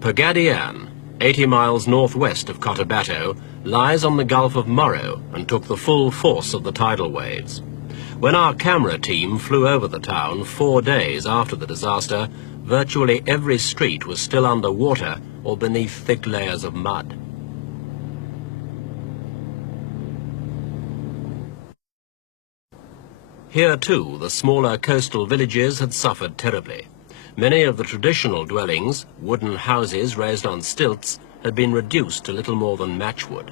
Pagadian, 80 miles northwest of Cotabato, lies on the Gulf of Morro and took the full force of the tidal waves. When our camera team flew over the town 4 days after the disaster, virtually every street was still under water or beneath thick layers of mud. Here too, the smaller coastal villages had suffered terribly. Many of the traditional dwellings, wooden houses raised on stilts, had been reduced to little more than matchwood.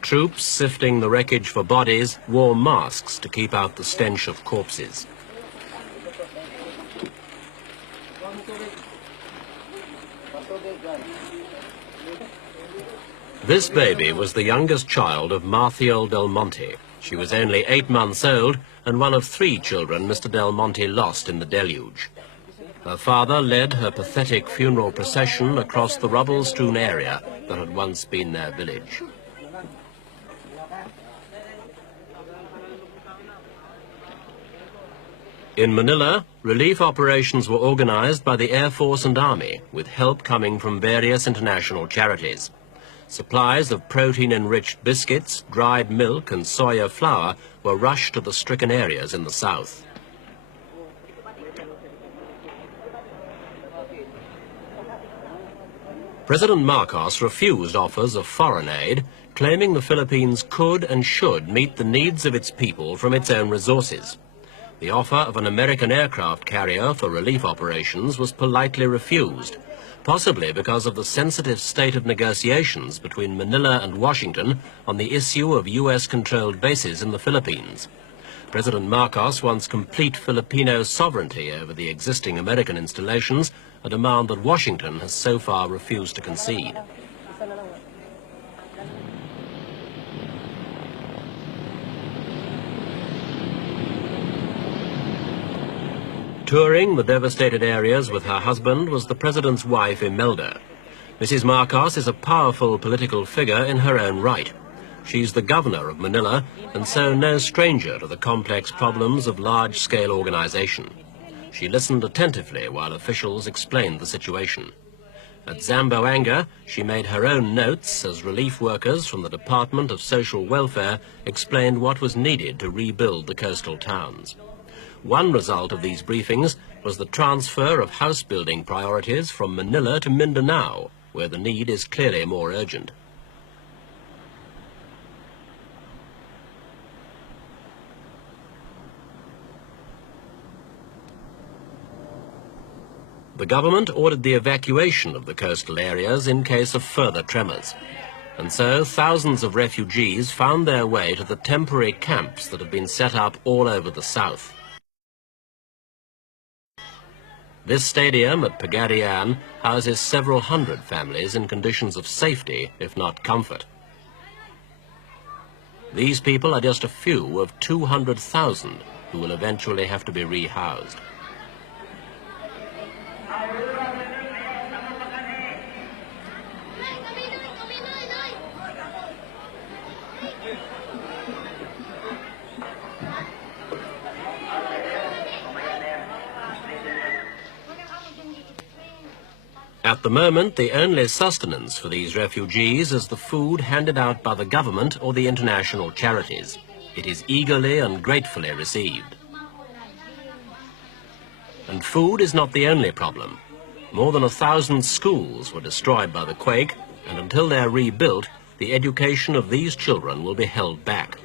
Troops sifting the wreckage for bodies wore masks to keep out the stench of corpses. This baby was the youngest child of Marthiol Del Monte. She was only 8 months old and one of 3 children Mr. Del Monte lost in the deluge. Her father led her pathetic funeral procession across the rubble-strewn area that had once been their village. In Manila, relief operations were organized by the Air Force and Army, with help coming from various international charities. Supplies of protein-enriched biscuits, dried milk and soya flour were rushed to the stricken areas in the south. President Marcos refused offers of foreign aid, claiming the Philippines could and should meet the needs of its people from its own resources. The offer of an American aircraft carrier for relief operations was politely refused, possibly because of the sensitive state of negotiations between Manila and Washington on the issue of US-controlled bases in the Philippines. President Marcos wants complete Filipino sovereignty over the existing American installations, a demand that Washington has so far refused to concede. Touring the devastated areas with her husband was the president's wife, Imelda. Mrs. Marcos is a powerful political figure in her own right. She's the governor of Manila and so no stranger to the complex problems of large-scale organization. She listened attentively while officials explained the situation. At Zamboanga, she made her own notes as relief workers from the Department of Social Welfare explained what was needed to rebuild the coastal towns. One result of these briefings was the transfer of house-building priorities from Manila to Mindanao, where the need is clearly more urgent. The government ordered the evacuation of the coastal areas in case of further tremors. And so thousands of refugees found their way to the temporary camps that have been set up all over the south. This stadium at Pagadian houses several hundred families in conditions of safety, if not comfort. These people are just a few of 200,000 who will eventually have to be rehoused. At the moment, the only sustenance for these refugees is the food handed out by the government or the international charities. It is eagerly and gratefully received. And food is not the only problem. More than 1,000 schools were destroyed by the quake, and until they're rebuilt, the education of these children will be held back.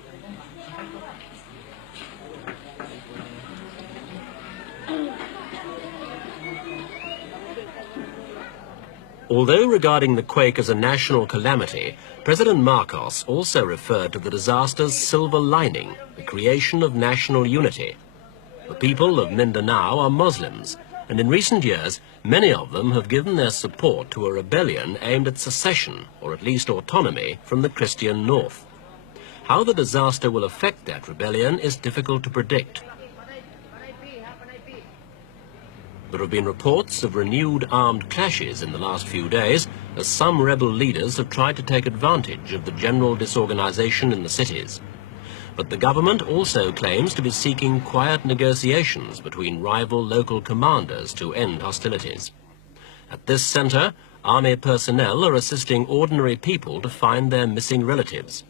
Although regarding the quake as a national calamity, President Marcos also referred to the disaster's silver lining, the creation of national unity. The people of Mindanao are Muslims, and in recent years, many of them have given their support to a rebellion aimed at secession, or at least autonomy, from the Christian North. How the disaster will affect that rebellion is difficult to predict. There have been reports of renewed armed clashes in the last few days, as some rebel leaders have tried to take advantage of the general disorganization in the cities. But the government also claims to be seeking quiet negotiations between rival local commanders to end hostilities. At this center, army personnel are assisting ordinary people to find their missing relatives.